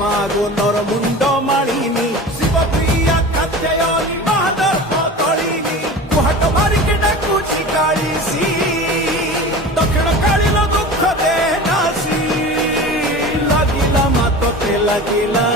ମାଗୁନର ମୁଣ୍ଡ ମାଳିନି ଶିବପ୍ରିୟା କାତ୍ୟାୟନୀ ମହାଦର୍ପ ତଳିନି କୁହାଟ ମାରିକି ଡାକୁଛି କାଳିସି ଦକ୍ଷିଣ କାଳିର ଦୁଃଖ ଦେ ନାସି ଲାଗିଲା ମା ତତେ ଲାଗିଲା